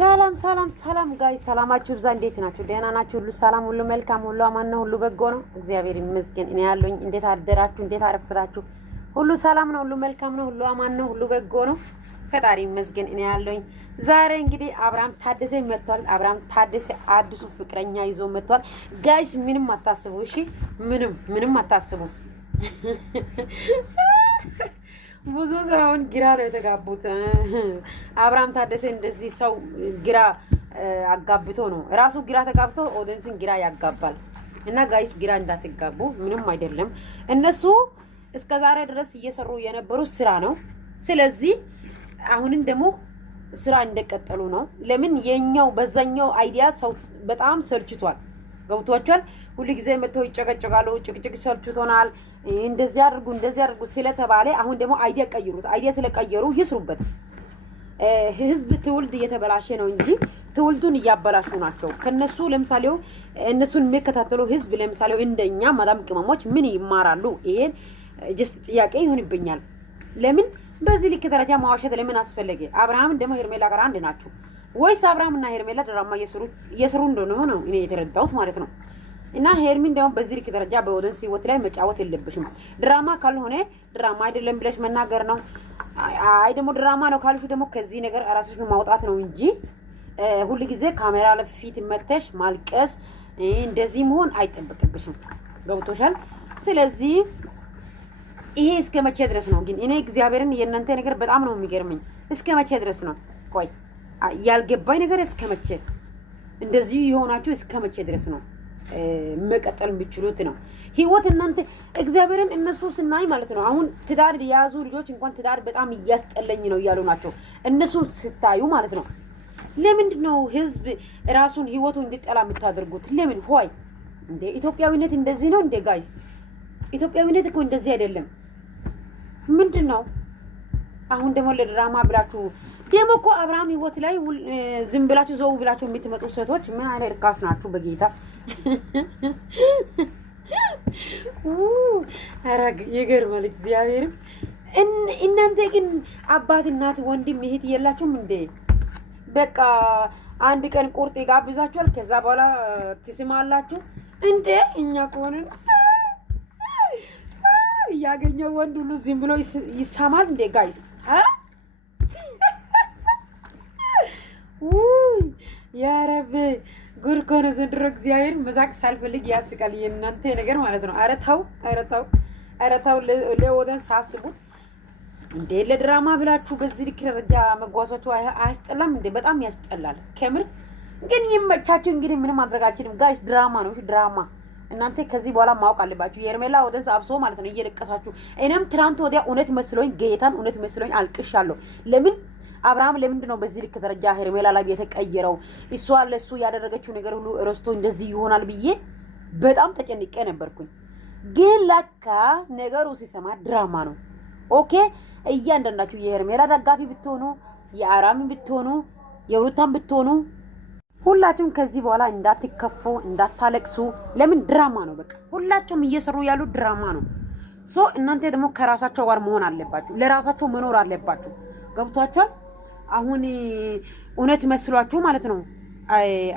ሰላም ሰላም ሰላም ጋይ ሰላማችሁ ብዛ። እንዴት ናችሁ? ደህና ናችሁ? ሁሉ ሰላም፣ ሁሉ መልካም፣ ሁሉ አማን ነው፣ ሁሉ በጎ ነው። እግዚአብሔር ይመስገን። እኔ ያለኝ እንዴት አደራችሁ? እንዴት አረፈታችሁ? ሁሉ ሰላም ነው፣ ሁሉ መልካም ነው፣ ሁሉ አማን ነው፣ ሁሉ በጎ ነው። ፈጣሪ ይመስገን። እኔ ያለኝ ዛሬ እንግዲህ አብርሃም ታደሰ መጥቷል። አብርሃም ታደሰ አዲሱ ፍቅረኛ ይዞ መጥቷል። ጋይስ ምንም አታስቡ፣ እሺ? ምንም አታስቡ። ብዙ ሰውን ግራ ነው የተጋቡት። አብርሃም ታደሰ እንደዚህ ሰው ግራ አጋብቶ ነው ራሱ ግራ ተጋብቶ ኦዲየንስን ግራ ያጋባል። እና ጋይስ ግራ እንዳትጋቡ፣ ምንም አይደለም። እነሱ እስከ ዛሬ ድረስ እየሰሩ የነበሩ ስራ ነው። ስለዚህ አሁንም ደግሞ ስራ እንደቀጠሉ ነው። ለምን የኛው በዛኛው አይዲያ ሰው በጣም ሰልችቷል። ገብቷቸዋል። ሁሉ ጊዜ መጥተው ይጨቀጨቃሉ። ጭቅጭቅ ሰልችቶናል፣ እንደዚህ አድርጉ ስለተባለ አሁን ደግሞ አይዲያ ቀይሩት። አይዲያ ስለቀየሩ ይስሩበት። ህዝብ ትውልድ እየተበላሸ ነው እንጂ ትውልዱን እያበላሹ ናቸው። ከነሱ ለምሳሌ እነሱን የሚከታተሉ ህዝብ ለምሳሌ እንደኛ ማዳም ቅመሞች ምን ይማራሉ? ይሄን ጀስት ጥያቄ ይሆንብኛል። ለምን በዚህ ልክ ደረጃ ማዋሸት ለምን አስፈለገ? አብርሃም ደግሞ ሄርሜላ ጋር አንድ ናቸው ወይስ አብርሃም እና ሄርሜላ ድራማ እየሰሩ እንደሆነ ነው እኔ የተረዳሁት ማለት ነው። እና ሄርሚን ደግሞ በዚህ ልክ ደረጃ በኦዲየንስ ህይወት ላይ መጫወት የለብሽም። ድራማ ካልሆነ ድራማ አይደለም ብለሽ መናገር ነው። አይ ደግሞ ድራማ ነው ካልሽ ደግሞ ከዚህ ነገር ራስሽን ማውጣት ነው እንጂ ሁሉ ጊዜ ካሜራ ለፊት መተሽ ማልቀስ እንደዚህ መሆን አይጠበቅብሽም። ገብቶሻል? ስለዚህ ይሄ እስከ መቼ ድረስ ነው ግን? እኔ እግዚአብሔርን የእናንተ ነገር በጣም ነው የሚገርመኝ። እስከ መቼ ድረስ ነው? ቆይ ያልገባኝ ነገር እስከ መቼ እንደዚህ የሆናችሁ እስከ መቼ ድረስ ነው መቀጠል የምችሉት ነው? ህይወት እናንተ እግዚአብሔርን እነሱ ስናይ ማለት ነው። አሁን ትዳር የያዙ ልጆች እንኳን ትዳር በጣም እያስጠለኝ ነው እያሉ ናቸው። እነሱ ስታዩ ማለት ነው። ለምንድን ነው ህዝብ ራሱን ህይወቱ እንዲጠላ የምታደርጉት? ለምን ሆይ እንደ ኢትዮጵያዊነት እንደዚህ ነው እንደ ጋይስ? ኢትዮጵያዊነት እኮ እንደዚህ አይደለም። ምንድን ነው አሁን ደግሞ ለድራማ ብላችሁ ደግሞ እኮ አብርሃም ህይወት ላይ ዝም ብላችሁ ዘው ብላችሁ የምትመጡ ሴቶች ምን አይነት እርካስ ናችሁ በጌታ። አረግ ይገርማል እግዚአብሔር። እናንተ ግን አባት እናት ወንድም እህት የላችሁም እንዴ? በቃ አንድ ቀን ቁርጥ ይጋብዛችኋል፣ ከዛ በኋላ ትስማላችሁ እንዴ? እኛ ከሆነ ያገኘው ወንድ ሁሉ ዝም ብሎ ይሳማል እንዴ ጋይስ? ያ ረብ ጉድ እኮ ነው ዘንድሮ። እግዚአብሔር መሳቅ ሳልፈልግ ያስቃል የእናንተ ነገር ማለት ነው። ኧረ ተው ለወደን ሳስቡ እንዴ! ለድራማ ብላችሁ በዚህ ልክ ደረጃ መጓዛችሁ አያስጠላም እንዴ? በጣም ያስጠላል ከምር። ግን ይመቻችሁ እንግዲህ ምንም ማድረግ አልችልም ጋይስ። ድራማ ነው ድራማ። እናንተ ከዚህ በኋላ ማወቅ አለባችሁ። የሄርሜላ ወደንስ አብሶ ማለት ነው እየለቀሳችሁ። እኔም ትናንት ወዲያ እውነት መስሎኝ ጌታን እውነት መስሎኝ አልቅሻለሁ። ለምን አብርሃም ለምንድን ነው በዚህ ልክ ደረጃ ሄርሜላ ላይ የተቀየረው? እሷ ለሱ ያደረገችው ነገር ሁሉ ረስቶ እንደዚህ ይሆናል ብዬ በጣም ተጨንቄ ነበርኩኝ። ግን ለካ ነገሩ ሲሰማ ድራማ ነው። ኦኬ እያንዳንዳችሁ የሄርሜላ ደጋፊ ብትሆኑ፣ የአብርሃም ብትሆኑ፣ የሩታን ብትሆኑ ሁላችሁም ከዚህ በኋላ እንዳትከፉ፣ እንዳታለቅሱ። ለምን ድራማ ነው። በቃ ሁላችሁም እየሰሩ ያሉ ድራማ ነው። ሶ እናንተ ደግሞ ከራሳቸው ጋር መሆን አለባችሁ። ለራሳቸው መኖር አለባችሁ። ገብቷችኋል? አሁን እውነት መስሏችሁ ማለት ነው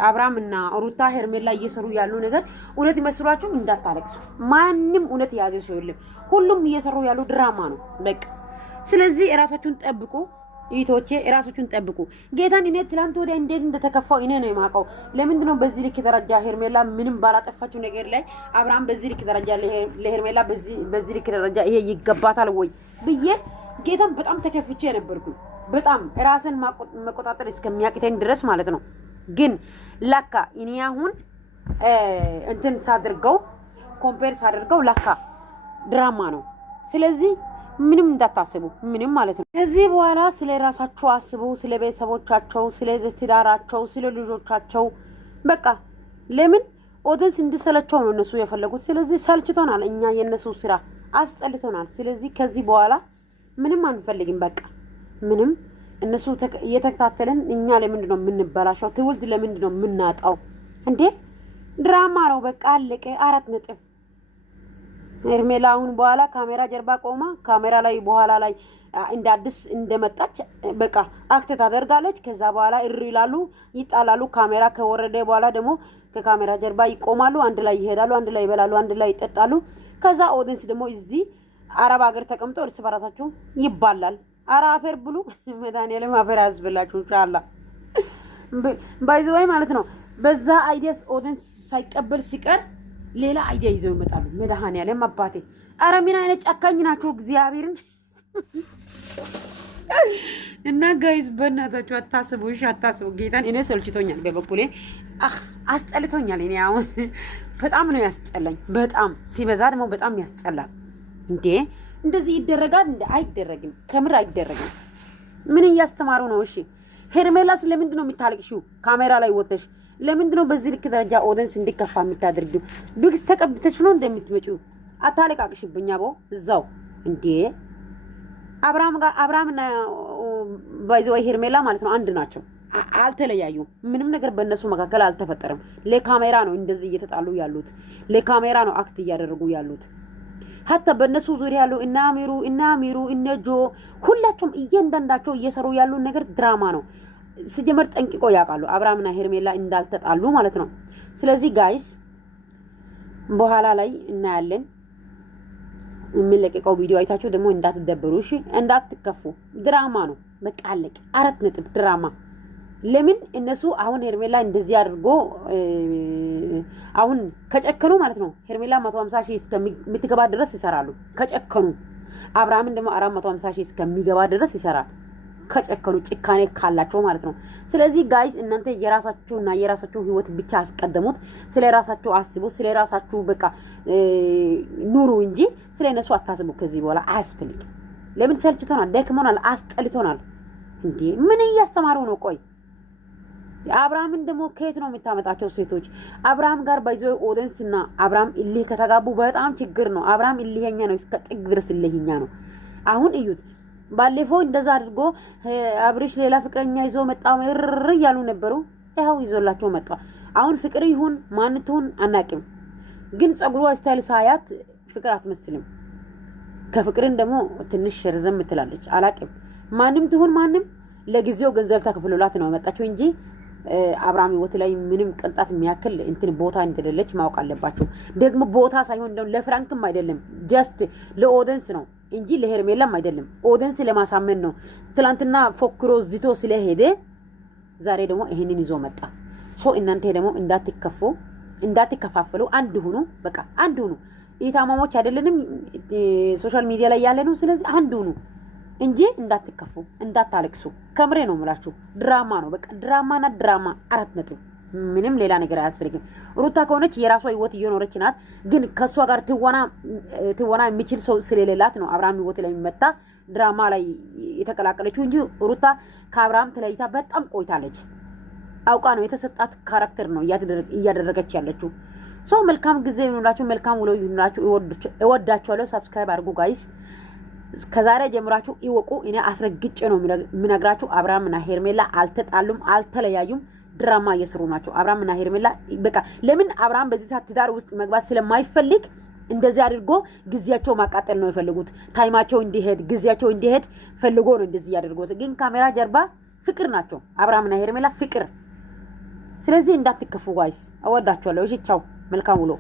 አብርሃም እና ሩታ ሄርሜላ እየሰሩ ያሉ ነገር እውነት መስሏችሁ እንዳታለቅሱ። ማንም እውነት የያዘ ሰው የለም። ሁሉም እየሰሩ ያሉ ድራማ ነው በቃ። ስለዚህ እራሳችሁን ጠብቁ ይቶቼ፣ እራሳችሁን ጠብቁ። ጌታን እኔ ትላንት ወዲያ እንዴት እንደተከፋው እኔ ነው የማውቀው። ለምንድን ነው በዚህ ልክ ደረጃ ሄርሜላ ምንም ባላጠፋችሁ ነገር ላይ አብርሃም በዚህ ልክ ደረጃ ለሄርሜላ በዚህ ልክ ደረጃ ይሄ ይገባታል ወይ ብዬ ጌታን በጣም ተከፍቼ ነበርኩኝ። በጣም ራስን መቆጣጠር እስከሚያቅተኝ ድረስ ማለት ነው። ግን ለካ እኔ አሁን እንትን ሳድርገው ኮምፔር ሳድርገው ለካ ድራማ ነው። ስለዚህ ምንም እንዳታስቡ፣ ምንም ማለት ነው። ከዚህ በኋላ ስለ ራሳቸው አስቡ፣ ስለ ቤተሰቦቻቸው፣ ስለ ትዳራቸው፣ ስለ ልጆቻቸው። በቃ ለምን ኦዲየንስ እንድሰለቸው ነው እነሱ የፈለጉት። ስለዚህ ሰልችቶናል፣ እኛ የነሱ ስራ አስጠልቶናል። ስለዚህ ከዚህ በኋላ ምንም አንፈልግም። በቃ ምንም እነሱ እየተከታተልን እኛ ለምንድን ነው የምንበላሸው? ትውልድ ለምንድን ነው የምናጣው እንዴ? ድራማ ነው በቃ አለቀ። 4 ነጥብ ሄርሜላ አሁን በኋላ ካሜራ ጀርባ ቆማ ካሜራ ላይ በኋላ ላይ እንደ አዲስ እንደመጣች በቃ አክት ታደርጋለች። ከዛ በኋላ እሪ ይላሉ፣ ይጣላሉ። ካሜራ ከወረደ በኋላ ደግሞ ከካሜራ ጀርባ ይቆማሉ፣ አንድ ላይ ይሄዳሉ፣ አንድ ላይ ይበላሉ፣ አንድ ላይ ይጠጣሉ። ከዛ ኦዲንስ ደግሞ እዚህ አረብ ሀገር ተቀምጦ እርስ በራሳችሁ ይባላል። አረ አፈር ብሉ። መድኃኒዓለም አፈር ያዝብላችሁ ኢንሻአላህ። ባይዘው ማለት ነው። በዛ አይዲያስ ኦዲንስ ሳይቀበል ሲቀር ሌላ አይዲያ ይዘው ይመጣሉ። መድኃኒዓለም አባቴ፣ አረ ምን አይነት ጨካኝ ናቸው እግዚአብሔርን። እና ጋይዝ በእናታችሁ አታስቡ፣ እሺ አታስቡ። ጌታን እኔ ሰልችቶኛል፣ በበኩሌ አስጠልቶኛል። እኔ አሁን በጣም ነው ያስጠላኝ። በጣም ሲበዛ ደግሞ በጣም ያስጠላል። እንዴ እንደዚህ ይደረጋል እንዴ? አይደረግም፣ ከምር አይደረግም። ምን እያስተማሩ ነው? እሺ ሄርሜላስ ለምንድን ነው የምታለቅሺው? ካሜራ ላይ ወጥተሽ ለምንድን ነው በዚህ ልክ ደረጃ ኦዲየንስ እንዲከፋ የምታደርጊው? ቢግስ ተቀብተሽ ነው እንደምትመጪው? አታለቃቅሽብኛ ቦ እዛው እንዴ አብርሃምና ባይዘው ሄርሜላ ማለት ነው አንድ ናቸው፣ አልተለያዩም። ምንም ነገር በእነሱ መካከል አልተፈጠረም። ለካሜራ ነው እንደዚህ እየተጣሉ ያሉት፣ ለካሜራ ነው አክት እያደረጉ ያሉት። ሀታ በእነሱ ዙሪያ ያሉ እናሚሩ እነጆ ሁላቸውም እያንዳንዳቸው እየሰሩ ያሉ ነገር ድራማ ነው። ሲጀመር ጠንቅቆ ያውቃሉ አብርሃምና ሄርሜላ እንዳልተጣሉ ማለት ነው። ስለዚህ ጋይስ በኋላ ላይ እናያለን የሚለቀቀው ቪዲዮ አይታችሁ ደግሞ እንዳትደበሩ፣ እሺ እንዳትከፉ። ድራማ ነው በቃ አለቀ። 4 ነጥብ ድራማ። ለምን እነሱ አሁን ሄርሜላ እንደዚህ አድርጎ አሁን ከጨከኑ ማለት ነው ሄርሜላ 150 ሺህ እስከሚገባ ድረስ ይሰራሉ ከጨከኑ። አብርሃምን ደግሞ 450 ሺህ እስከሚገባ ድረስ ይሰራል ከጨከኑ፣ ጭካኔ ካላቸው ማለት ነው። ስለዚህ ጋይስ እናንተ የራሳችሁና የራሳችሁ ህይወት ብቻ አስቀደሙት። ስለ ራሳችሁ አስቡ፣ ስለ ራሳችሁ በቃ ኑሩ እንጂ ስለ እነሱ አታስቡ። ከዚህ በኋላ አያስፈልግም። ለምን ሰልችቶናል፣ ደክሞናል፣ አስጠልቶናል። እንዴ ምን እያስተማሩ ነው? ቆይ አብርሃምን ደግሞ ከየት ነው የምታመጣቸው ሴቶች? አብርሃም ጋር ባይዘው ኦዲየንስና አብርሃም እልህ ከተጋቡ በጣም ችግር ነው። አብርሃም እልህኛ ነው፣ እስከ ጥግ ድረስ እልህኛ ነው። አሁን እዩት፣ ባለፈው እንደዛ አድርጎ አብርሽ ሌላ ፍቅረኛ ይዞ መጣ እያሉ ነበሩ። ያው ይዞላቸው መጣ። አሁን ፍቅር ይሁን ማን ትሁን አናቅም፣ ግን ጸጉሯ ስታይል ሳያት ፍቅር አትመስልም። ከፍቅርን ደግሞ ትንሽ ርዘም ትላለች። አላቅም ማንም ትሁን ማንም ለጊዜው ገንዘብ ተከፍሎላት ነው መጣችው እንጂ አብርሃም ህይወት ላይ ምንም ቅንጣት የሚያክል እንትን ቦታ እንደሌለች ማወቅ አለባቸው። ደግሞ ቦታ ሳይሆን እንደው ለፍራንክም አይደለም ጀስት ለኦዲየንስ ነው እንጂ ለሄርሜላም አይደለም። ኦዲየንስ ለማሳመን ነው። ትላንትና ፎክሮ ዝቶ ስለሄደ ዛሬ ደግሞ ይሄንን ይዞ መጣ። ሶ እናንተ ደግሞ እንዳትከፉ፣ እንዳትከፋፈሉ፣ አንድ ሁኑ። በቃ አንድ ሁኑ። ኢታማሞች አይደለንም ሶሻል ሚዲያ ላይ ያለ ነው። ስለዚህ አንድ ሁኑ እንጂ እንዳትከፉ፣ እንዳታለቅሱ። ከምሬ ነው የምላችሁ። ድራማ ነው በቃ ድራማና ድራማ 4 ነጥብ። ምንም ሌላ ነገር አያስፈልግም። ሩታ ከሆነች የራሷ ህይወት እየኖረች ናት። ግን ከሷ ጋር ትወና የሚችል ሰው ስለሌላት ነው አብርሃም ህይወት ላይ መጣ ድራማ ላይ የተቀላቀለችው እንጂ ሩታ ከአብርሃም ተለይታ በጣም ቆይታለች። አውቃ ነው የተሰጣት ካራክተር ነው እያደረገች ያለችው። ሰው መልካም ጊዜ ይሁንላችሁ፣ መልካም ውሎ ይሁንላችሁ። እወዳችኋለሁ። ሰብስክራይብ አድርጉ ጋይስ። ከዛሬ ጀምራችሁ ይወቁ። እኔ አስረግጬ ነው የምነግራችሁ። አብርሃምና ሄርሜላ አልተጣሉም፣ አልተለያዩም። ድራማ እየሰሩ ናቸው አብርሃምና ሄርሜላ። በቃ ለምን አብርሃም በዚህ ሰዓት ትዳር ውስጥ መግባት ስለማይፈልግ እንደዚህ አድርጎ ጊዜያቸው ማቃጠል ነው የፈለጉት። ታይማቸው እንዲሄድ ጊዜያቸው እንዲሄድ ፈልጎ ነው እንደዚህ ያደርጉት። ግን ካሜራ ጀርባ ፍቅር ናቸው አብርሃምና ሄርሜላ ፍቅር። ስለዚህ እንዳትከፉ ጋይስ። እወዳችኋለሁ። እሺ ቻው፣ መልካም ውሎ።